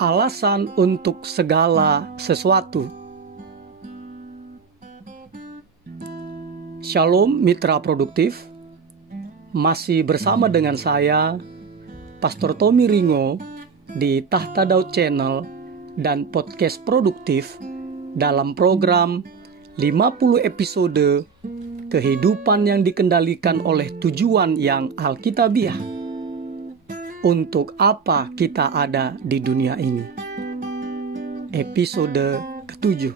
Alasan untuk segala sesuatu. Shalom mitra produktif. Masih bersama dengan saya, Pastor Tommy Ringo, di Tahta Daud Channel dan Podcast Produktif dalam program 50 episode kehidupan yang dikendalikan oleh tujuan yang alkitabiah. Untuk apa kita ada di dunia ini? Episode ke-7.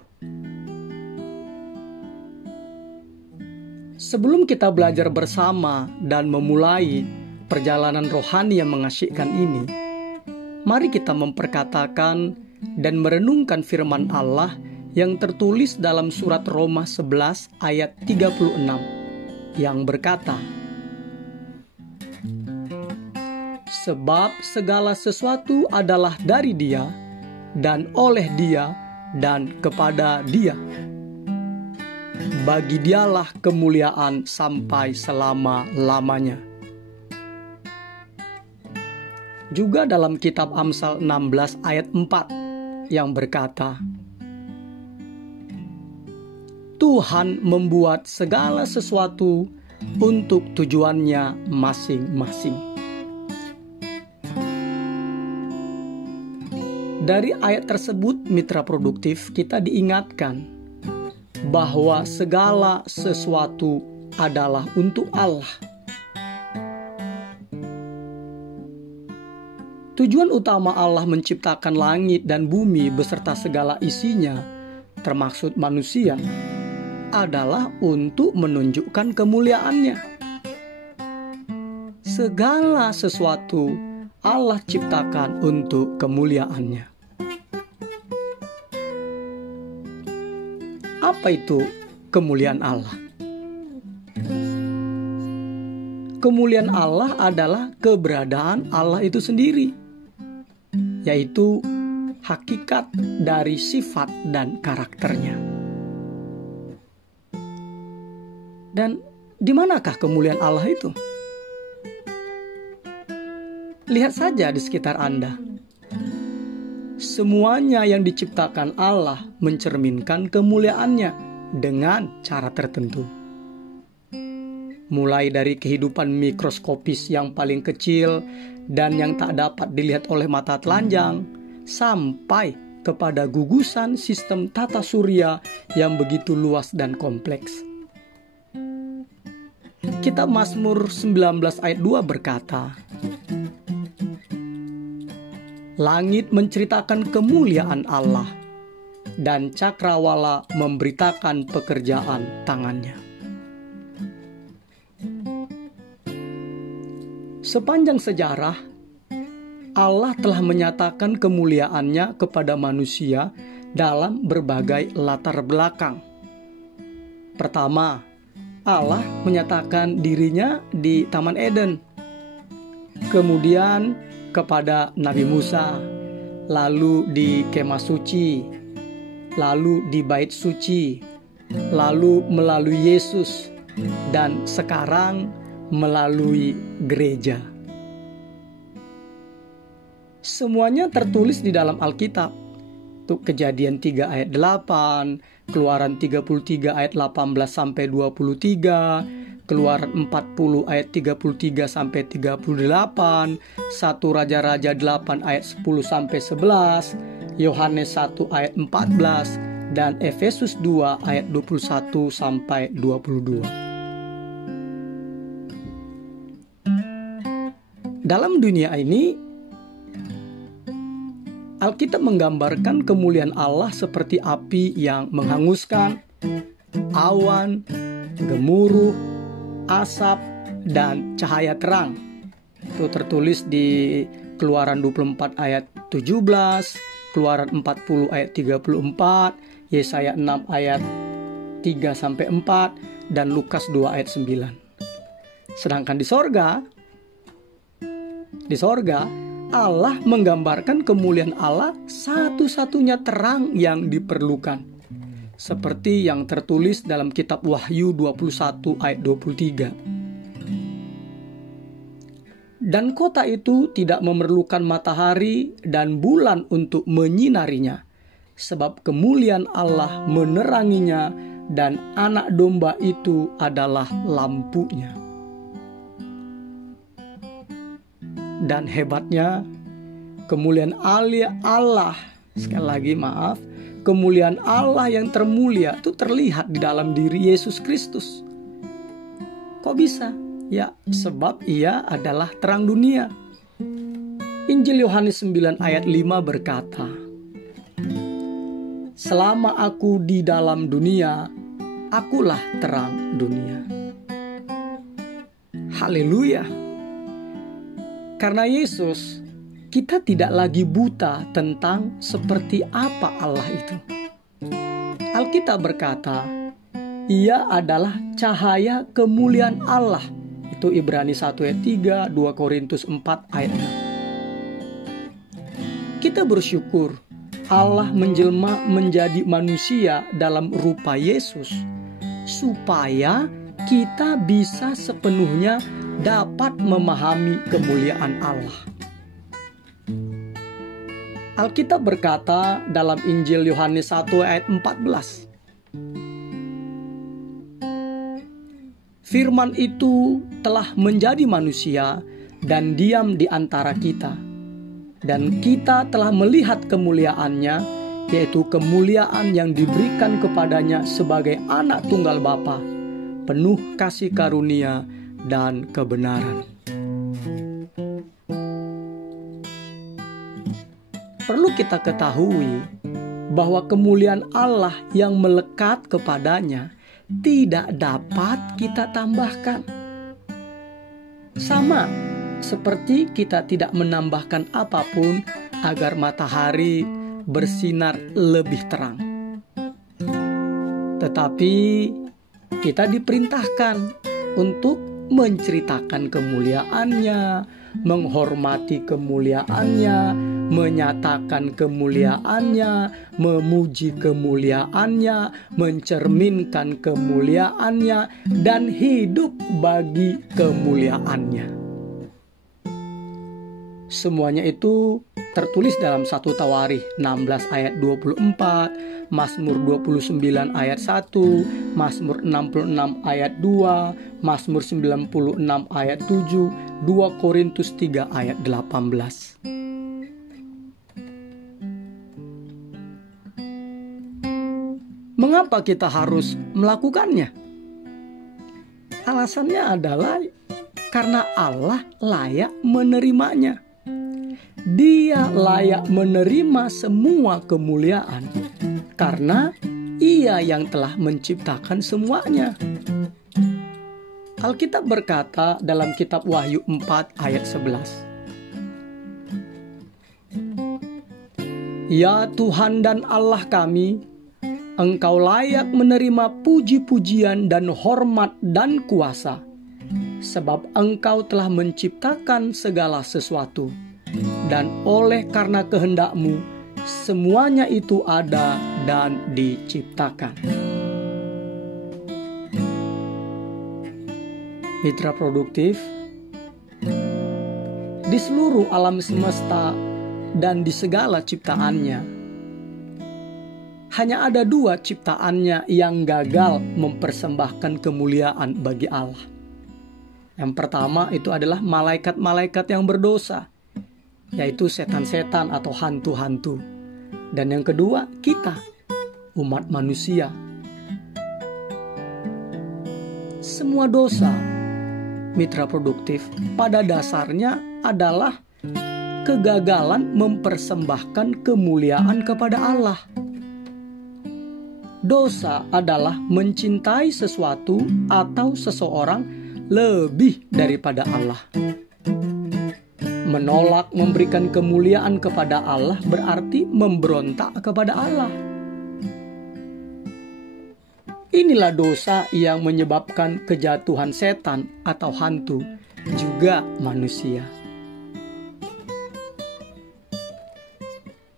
Sebelum kita belajar bersama dan memulai perjalanan rohani yang mengasyikkan ini, mari kita memperkatakan dan merenungkan firman Allah yang tertulis dalam surat Roma 11 ayat 36 yang berkata, sebab segala sesuatu adalah dari Dia, dan oleh Dia, dan kepada Dia. Bagi Dialah kemuliaan sampai selama-lamanya. Juga dalam kitab Amsal 16 ayat 4 yang berkata, Tuhan membuat segala sesuatu untuk tujuannya masing-masing. Dari ayat tersebut, mitra produktif, kita diingatkan bahwa segala sesuatu adalah untuk Allah. Tujuan utama Allah menciptakan langit dan bumi beserta segala isinya, termaksud manusia, adalah untuk menunjukkan kemuliaannya. Segala sesuatu Allah ciptakan untuk kemuliaannya. Apa itu kemuliaan Allah? Kemuliaan Allah adalah keberadaan Allah itu sendiri, yaitu hakikat dari sifat dan karakternya. Dan di manakah kemuliaan Allah itu? Lihat saja di sekitar Anda. Semuanya yang diciptakan Allah mencerminkan kemuliaannya dengan cara tertentu. Mulai dari kehidupan mikroskopis yang paling kecil dan yang tak dapat dilihat oleh mata telanjang, sampai kepada gugusan sistem tata surya yang begitu luas dan kompleks. Kitab Mazmur 19 ayat 2 berkata, langit menceritakan kemuliaan Allah, dan cakrawala memberitakan pekerjaan tangannya. Sepanjang sejarah, Allah telah menyatakan kemuliaannya kepada manusia dalam berbagai latar belakang. Pertama, Allah menyatakan dirinya di Taman Eden. Kemudian kepada Nabi Musa, lalu di kemah suci, lalu di bait suci, lalu melalui Yesus, dan sekarang melalui gereja. Semuanya tertulis di dalam Alkitab. Untuk Kejadian 3 ayat 8, Keluaran 33 ayat 18 sampai 23, Keluaran 40 ayat 33 sampai 38, 1 Raja-Raja 8 ayat 10 sampai 11, Yohanes 1 ayat 14, dan Efesus 2 ayat 21 sampai 22. Dalam dunia ini, Alkitab menggambarkan kemuliaan Allah seperti api yang menghanguskan, awan, gemuruh, asap, dan cahaya terang. Itu tertulis di Keluaran 24 ayat 17, Keluaran 40 ayat 34, Yesaya 6 ayat 3-4, dan Lukas 2 ayat 9. Sedangkan di sorga, Allah menggambarkan kemuliaan Allah satu-satunya terang yang diperlukan. Seperti yang tertulis dalam kitab Wahyu 21 ayat 23. Dan kota itu tidak memerlukan matahari dan bulan untuk menyinarinya, sebab kemuliaan Allah meneranginya dan anak domba itu adalah lampunya. Dan hebatnya, kemuliaan Allah, sekali lagi maaf, kemuliaan Allah yang termulia itu terlihat di dalam diri Yesus Kristus. Kok bisa? Ya, sebab ia adalah terang dunia. Injil Yohanes 9 ayat 5 berkata, "Selama aku di dalam dunia, akulah terang dunia." Haleluya. Karena Yesus, kita tidak lagi buta tentang seperti apa Allah itu. Alkitab berkata, Ia adalah cahaya kemuliaan Allah. Itu Ibrani 1 ayat 3, 2 Korintus 4 ayat 6. Kita bersyukur Allah menjelma menjadi manusia dalam rupa Yesus, supaya kita bisa sepenuhnya dapat memahami kemuliaan Allah. Alkitab berkata dalam Injil Yohanes 1 ayat 14, Firman itu telah menjadi manusia dan diam di antara kita. Dan kita telah melihat kemuliaannya, yaitu kemuliaan yang diberikan kepadanya sebagai anak tunggal Bapa, penuh kasih karunia dan kebenaran. Perlu kita ketahui bahwa kemuliaan Allah yang melekat kepadanya tidak dapat kita tambahkan. Sama seperti kita tidak menambahkan apapun agar matahari bersinar lebih terang. Tetapi kita diperintahkan untuk menceritakan kemuliaannya, menghormati kemuliaannya, menyatakan kemuliaannya, memuji kemuliaannya, mencerminkan kemuliaannya, dan hidup bagi kemuliaannya. Semuanya itu tertulis dalam 1 Tawarikh 16 ayat 24, Mazmur 29 ayat 1, Mazmur 66 ayat 2, Mazmur 96 ayat 7, 2 Korintus 3 ayat 18. Mengapa kita harus melakukannya? Alasannya adalah karena Allah layak menerimanya. Dia layak menerima semua kemuliaan karena Ia yang telah menciptakan semuanya. Alkitab berkata dalam kitab Wahyu 4 ayat 11, Ya Tuhan dan Allah kami, Engkau layak menerima puji-pujian dan hormat dan kuasa, sebab Engkau telah menciptakan segala sesuatu. Dan oleh karena kehendak-Mu, semuanya itu ada dan diciptakan. Mitra produktif, di seluruh alam semesta dan di segala ciptaannya, hanya ada 2 ciptaannya yang gagal mempersembahkan kemuliaan bagi Allah. Yang pertama itu adalah malaikat-malaikat yang berdosa, yaitu setan-setan atau hantu-hantu. Dan yang kedua, kita, umat manusia. Semua dosa, mitra produktif, pada dasarnya adalah kegagalan mempersembahkan kemuliaan kepada Allah. Dosa adalah mencintai sesuatu atau seseorang lebih daripada Allah. Menolak memberikan kemuliaan kepada Allah berarti memberontak kepada Allah. Inilah dosa yang menyebabkan kejatuhan setan atau hantu, juga manusia.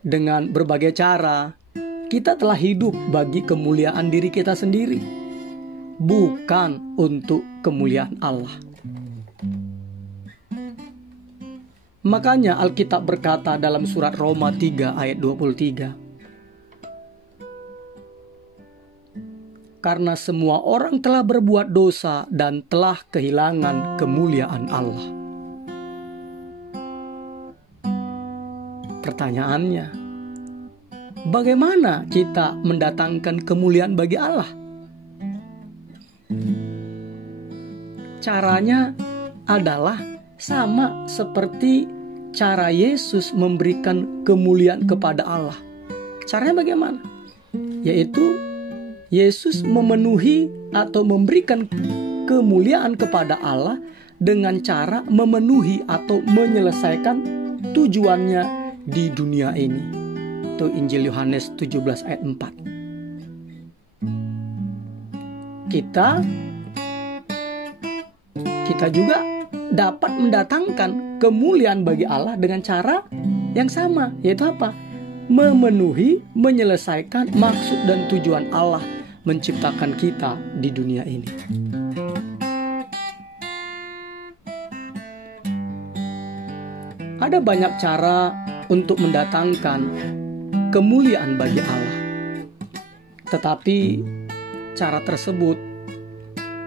Dengan berbagai cara, kita telah hidup bagi kemuliaan diri kita sendiri, bukan untuk kemuliaan Allah. Makanya Alkitab berkata dalam surat Roma 3 ayat 23, karena semua orang telah berbuat dosa dan telah kehilangan kemuliaan Allah. Pertanyaannya, bagaimana kita mendatangkan kemuliaan bagi Allah? Caranya adalah sama seperti cara Yesus memberikan kemuliaan kepada Allah. Caranya bagaimana? Yaitu Yesus memenuhi atau memberikan kemuliaan kepada Allah dengan cara memenuhi atau menyelesaikan tujuannya di dunia ini. Itu Injil Yohanes 17 ayat 4. Kita juga dapat mendatangkan kemuliaan bagi Allah dengan cara yang sama, yaitu apa? Memenuhi, menyelesaikan maksud dan tujuan Allah menciptakan kita di dunia ini. Ada banyak cara untuk mendatangkan kemuliaan bagi Allah. Tetapi cara tersebut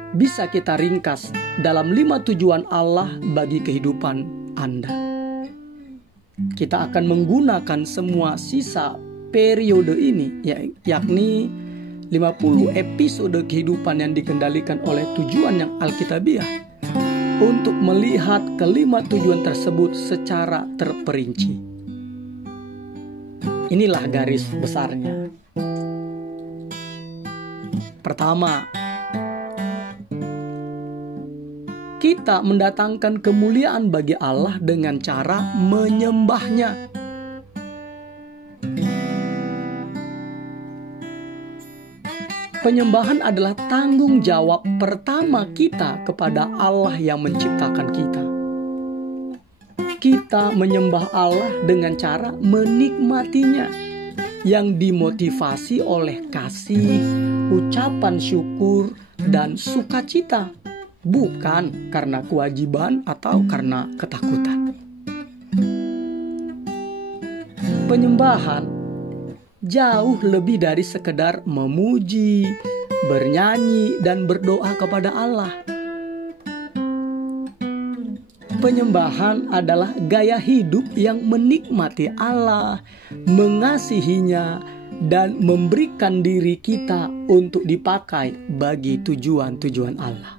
bisa kita ringkas dalam 5 tujuan Allah bagi kehidupan Anda. Kita akan menggunakan semua sisa periode ini, yakni 50 episode kehidupan yang dikendalikan oleh tujuan yang alkitabiah, untuk melihat kelima tujuan tersebut secara terperinci. Inilah garis besarnya. Pertama, kita mendatangkan kemuliaan bagi Allah dengan cara menyembahnya. Penyembahan adalah tanggung jawab pertama kita kepada Allah yang menciptakan kita. Kita menyembah Allah dengan cara menikmatinya, yang dimotivasi oleh kasih, ucapan syukur, dan sukacita, bukan karena kewajiban atau karena ketakutan. Penyembahan jauh lebih dari sekedar memuji, bernyanyi, dan berdoa kepada Allah. Penyembahan adalah gaya hidup yang menikmati Allah, mengasihinya, dan memberikan diri kita untuk dipakai bagi tujuan-tujuan Allah.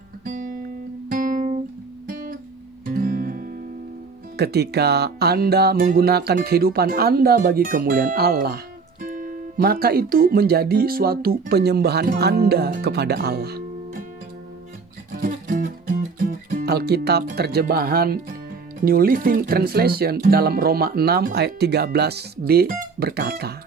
Ketika Anda menggunakan kehidupan Anda bagi kemuliaan Allah, maka itu menjadi suatu penyembahan Anda kepada Allah. Alkitab terjemahan New Living Translation dalam Roma 6 ayat 13b berkata,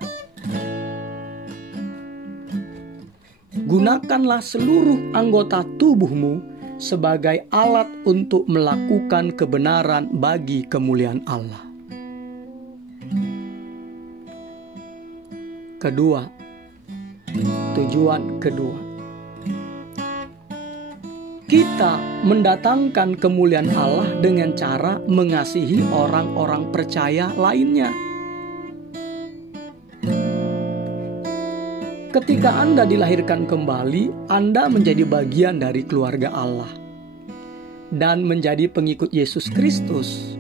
gunakanlah seluruh anggota tubuhmu sebagai alat untuk melakukan kebenaran bagi kemuliaan Allah. Kedua, tujuan kedua, kita mendatangkan kemuliaan Allah dengan cara mengasihi orang-orang percaya lainnya. Ketika Anda dilahirkan kembali, Anda menjadi bagian dari keluarga Allah dan menjadi pengikut Yesus Kristus.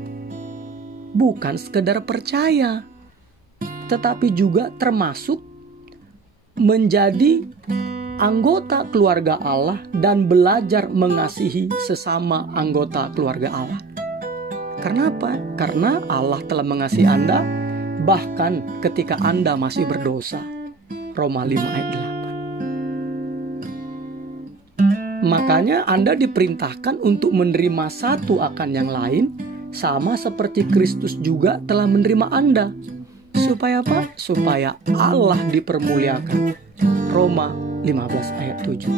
Bukan sekedar percaya, tetapi juga termasuk menjadi anggota keluarga Allah dan belajar mengasihi sesama anggota keluarga Allah. Karena apa? Karena Allah telah mengasihi Anda bahkan ketika Anda masih berdosa. Roma 5 ayat 8. Makanya Anda diperintahkan untuk menerima satu akan yang lain, sama seperti Kristus juga telah menerima Anda. Supaya apa? Supaya Allah dipermuliakan. Roma 15 ayat 7.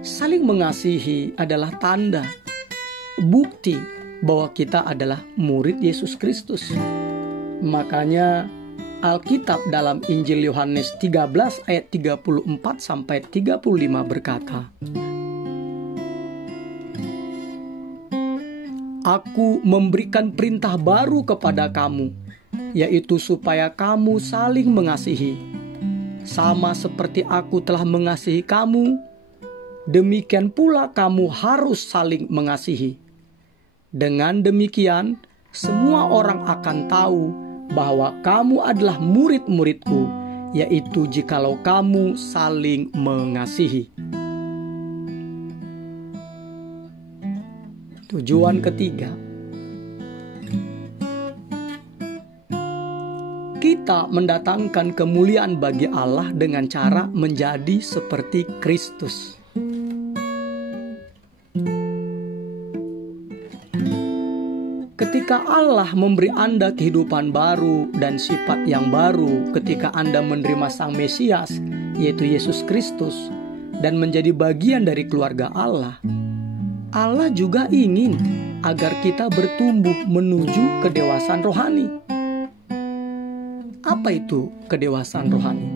Saling mengasihi adalah tanda, bukti bahwa kita adalah murid Yesus Kristus. Makanya Alkitab dalam Injil Yohanes 13 ayat 34 sampai 35 berkata, Aku memberikan perintah baru kepada kamu, yaitu supaya kamu saling mengasihi. Sama seperti aku telah mengasihi kamu, demikian pula kamu harus saling mengasihi. Dengan demikian, semua orang akan tahu bahwa kamu adalah murid-muridku, yaitu jikalau kamu saling mengasihi. Tujuan ketiga, kita mendatangkan kemuliaan bagi Allah dengan cara menjadi seperti Kristus. Ketika Allah memberi Anda kehidupan baru dan sifat yang baru, ketika Anda menerima Sang Mesias, yaitu Yesus Kristus, dan menjadi bagian dari keluarga Allah, Allah juga ingin agar kita bertumbuh menuju kedewasaan rohani. Apa itu kedewasaan rohani?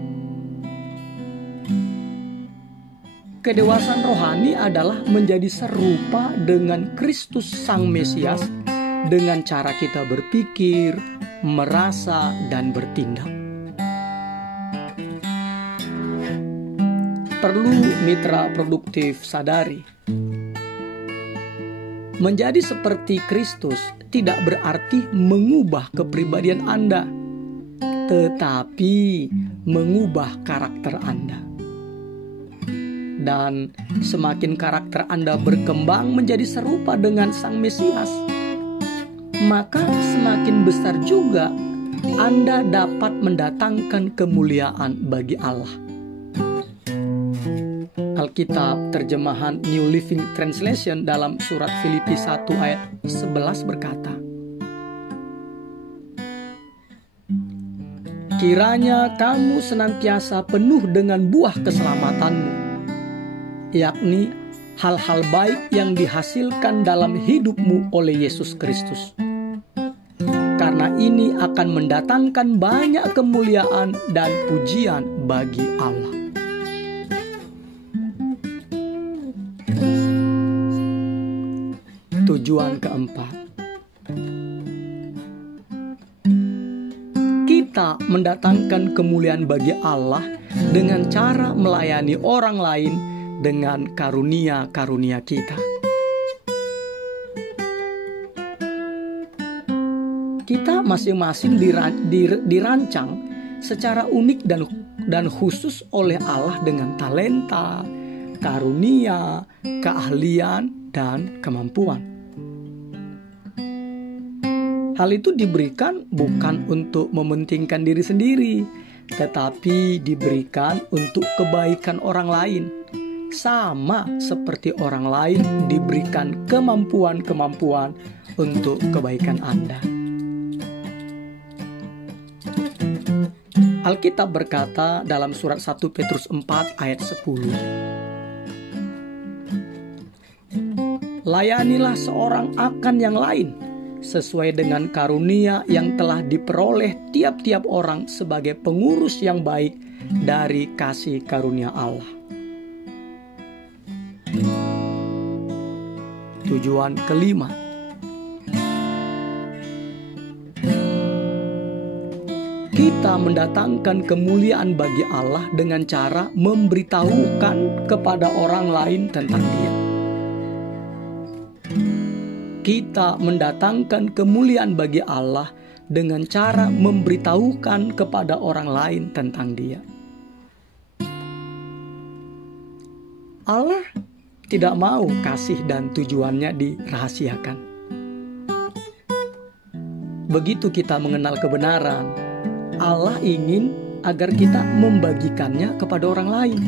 Kedewasaan rohani adalah menjadi serupa dengan Kristus Sang Mesias dengan cara kita berpikir, merasa, dan bertindak. Perlu mitra produktif sadari, menjadi seperti Kristus tidak berarti mengubah kepribadian Anda, tetapi mengubah karakter Anda. Dan semakin karakter Anda berkembang menjadi serupa dengan Sang Mesias, maka semakin besar juga Anda dapat mendatangkan kemuliaan bagi Allah. Alkitab terjemahan New Living Translation dalam surat Filipi 1 ayat 11 berkata, kiranya kamu senantiasa penuh dengan buah keselamatanmu, yakni hal-hal baik yang dihasilkan dalam hidupmu oleh Yesus Kristus. Karena ini akan mendatangkan banyak kemuliaan dan pujian bagi Allah. Tujuan keempat, kita mendatangkan kemuliaan bagi Allah dengan cara melayani orang lain dengan karunia-karunia kita. Kita masing-masing dirancang secara unik dan khusus oleh Allah dengan talenta, karunia, keahlian, dan kemampuan. Hal itu diberikan bukan untuk mementingkan diri sendiri, tetapi diberikan untuk kebaikan orang lain. Sama seperti orang lain diberikan kemampuan-kemampuan untuk kebaikan Anda. Alkitab berkata dalam surat 1 Petrus 4 ayat 10, layanilah seorang akan yang lain sesuai dengan karunia yang telah diperoleh tiap-tiap orang sebagai pengurus yang baik dari kasih karunia Allah. Tujuan kelima, kita mendatangkan kemuliaan bagi Allah dengan cara memberitahukan kepada orang lain tentang Dia. Kita mendatangkan kemuliaan bagi Allah dengan cara memberitahukan kepada orang lain tentang Dia. Allah tidak mau kasih dan tujuannya dirahasiakan. Begitu kita mengenal kebenaran, Allah ingin agar kita membagikannya kepada orang lain.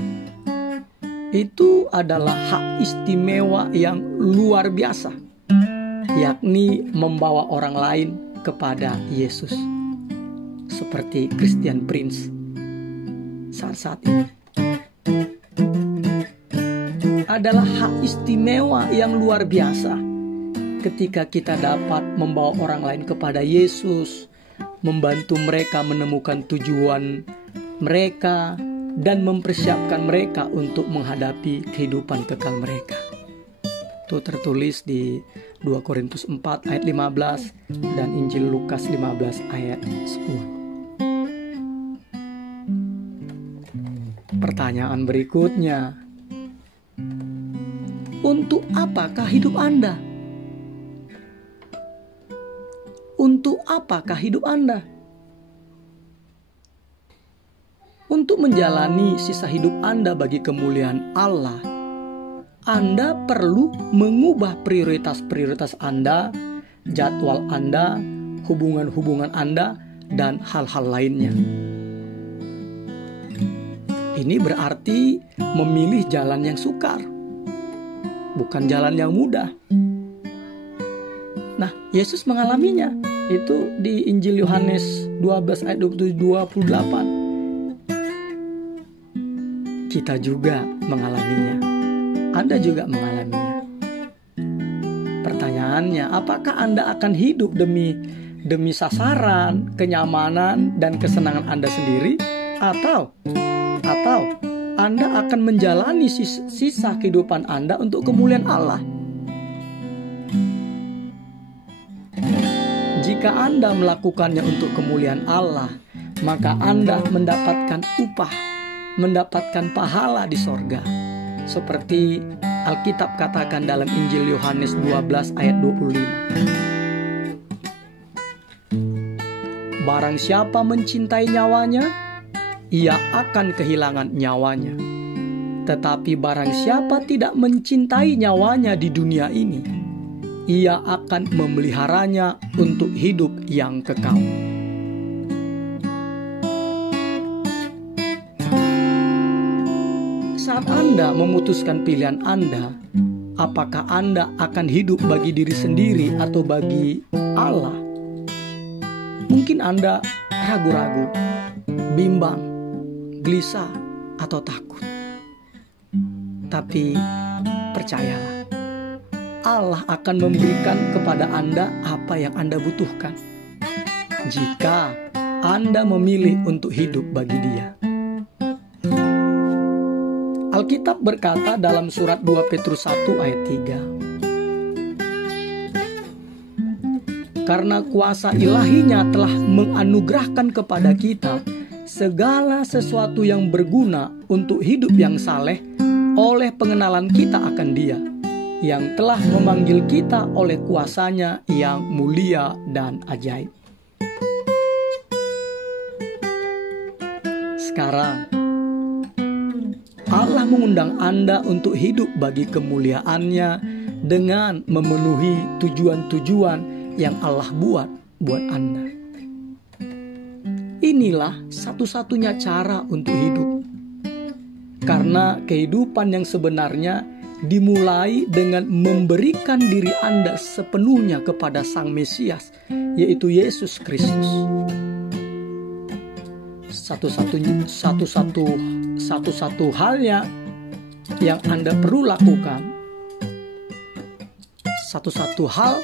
Itu adalah hak istimewa yang luar biasa, yakni membawa orang lain kepada Yesus. Seperti Christian Prince saat ini. Adalah hak istimewa yang luar biasa ketika kita dapat membawa orang lain kepada Yesus, membantu mereka menemukan tujuan mereka, dan mempersiapkan mereka untuk menghadapi kehidupan kekal mereka. itu tertulis di 2 Korintus 4 ayat 15 dan Injil Lukas 15 ayat 10. Pertanyaan berikutnya, untuk apakah hidup Anda? Untuk apakah hidup Anda? Untuk menjalani sisa hidup Anda bagi kemuliaan Allah, Anda perlu mengubah prioritas-prioritas Anda, jadwal Anda, hubungan-hubungan Anda, dan hal-hal lainnya. Ini berarti memilih jalan yang sukar, bukan jalan yang mudah. Nah, Yesus mengalaminya. Itu di Injil Yohanes 12 ayat 27-28. Kita juga mengalaminya. Anda juga mengalaminya. Pertanyaannya, apakah Anda akan hidup demi sasaran, kenyamanan, dan kesenangan Anda sendiri? Atau Anda akan menjalani sisa kehidupan Anda untuk kemuliaan Allah? Jika Anda melakukannya untuk kemuliaan Allah, maka Anda mendapatkan upah, mendapatkan pahala di sorga. Seperti Alkitab katakan dalam Injil Yohanes 12 ayat 25. Barang siapa mencintai nyawanya, ia akan kehilangan nyawanya. Tetapi barang siapa tidak mencintai nyawanya di dunia ini, ia akan memeliharanya untuk hidup yang kekal. Saat Anda memutuskan pilihan Anda, apakah Anda akan hidup bagi diri sendiri atau bagi Allah? Mungkin Anda ragu-ragu, bimbang, gelisah, atau takut. Tapi percayalah, Allah akan memberikan kepada Anda apa yang Anda butuhkan jika Anda memilih untuk hidup bagi Dia. Alkitab berkata dalam surat 2 Petrus 1 ayat 3. Karena kuasa ilahinya telah menganugerahkan kepada kita segala sesuatu yang berguna untuk hidup yang saleh oleh pengenalan kita akan Dia, yang telah memanggil kita oleh kuasa-Nya yang mulia dan ajaib. Sekarang, Allah mengundang Anda untuk hidup bagi kemuliaan-Nya dengan memenuhi tujuan-tujuan yang Allah buat Anda. Inilah satu-satunya cara untuk hidup. Karena kehidupan yang sebenarnya dimulai dengan memberikan diri Anda sepenuhnya kepada Sang Mesias, yaitu Yesus Kristus. Satu-satu halnya yang Anda perlu lakukan, satu-satu hal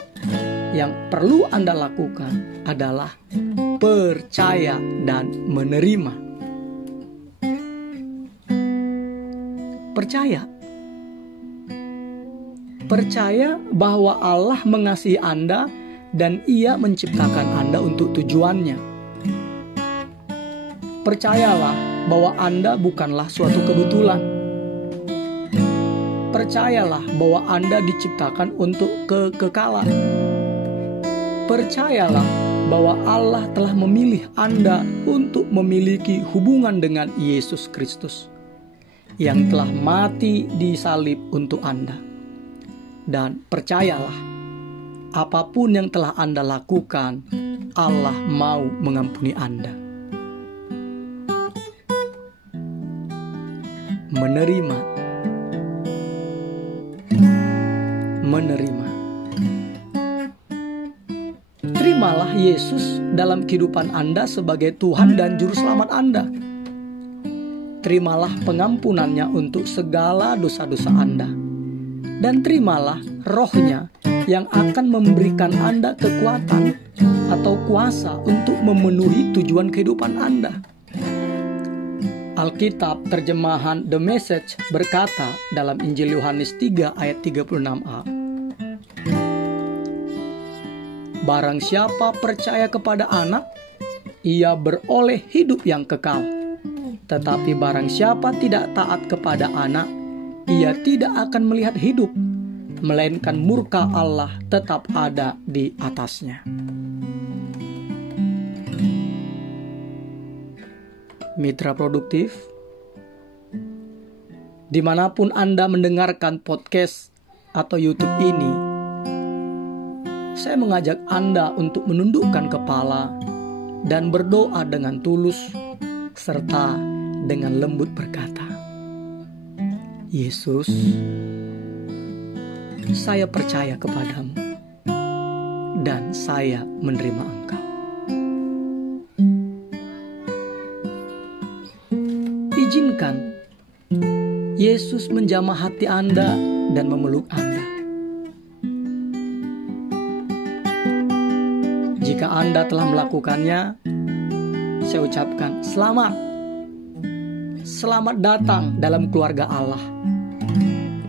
yang perlu Anda lakukan adalah percaya dan menerima. Percaya bahwa Allah mengasihi Anda dan Ia menciptakan Anda untuk tujuannya. Percayalah bahwa Anda bukanlah suatu kebetulan. Percayalah bahwa Anda diciptakan untuk kekekalan. Percayalah bahwa Allah telah memilih Anda untuk memiliki hubungan dengan Yesus Kristus yang telah mati di salib untuk Anda. Dan percayalah, apapun yang telah Anda lakukan, Allah mau mengampuni Anda. Menerima. Terimalah Yesus dalam kehidupan Anda sebagai Tuhan dan Juru Selamat Anda. Terimalah pengampunannya untuk segala dosa-dosa Anda. Dan terimalah Roh-Nya yang akan memberikan Anda kekuatan atau kuasa untuk memenuhi tujuan kehidupan Anda. Alkitab terjemahan The Message berkata dalam Injil Yohanes 3 ayat 36a, Barang siapa percaya kepada Anak, ia beroleh hidup yang kekal. Tetapi barang siapa tidak taat kepada Anak, ia tidak akan melihat hidup, melainkan murka Allah tetap ada di atasnya. Mitra produktif, dimanapun Anda mendengarkan podcast atau YouTube ini, saya mengajak Anda untuk menundukkan kepala dan berdoa dengan tulus serta dengan lembut berkata, Yesus, saya percaya kepadamu dan saya menerima Engkau. Izinkan Yesus menjamah hati Anda dan memeluk Anda. Jika Anda telah melakukannya, saya ucapkan selamat. Selamat datang dalam keluarga Allah.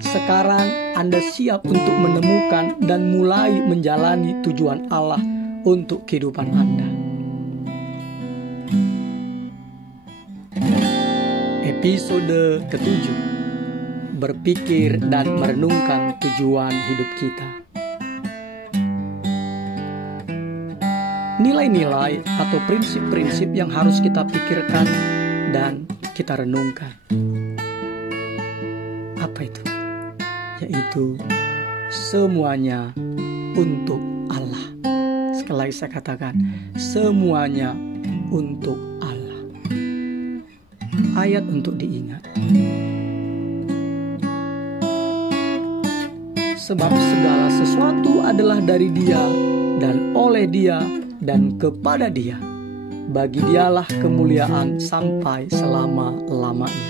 Sekarang Anda siap untuk menemukan dan mulai menjalani tujuan Allah untuk kehidupan Anda. Episode ke-7, berpikir dan merenungkan tujuan hidup kita. Nilai-nilai atau prinsip-prinsip yang harus kita pikirkan dan kita renungkan. Apa itu? Yaitu semuanya untuk Allah. Sekali lagi saya katakan, semuanya untuk Allah. Ayat untuk diingat. Sebab segala sesuatu adalah dari Dia dan oleh Dia dan kepada Dia. Bagi Dialah kemuliaan sampai selama-lamanya.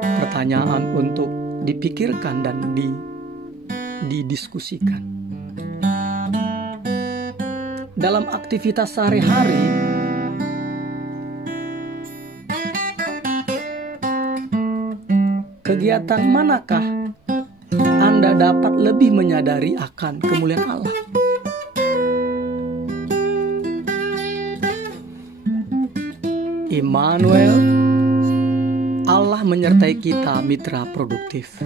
Pertanyaan untuk dipikirkan dan didiskusikan. Dalam aktivitas sehari-hari, kegiatan manakah Anda dapat lebih menyadari akan kemuliaan Allah? Immanuel, Allah menyertai kita mitra produktif.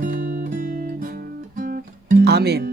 Amin.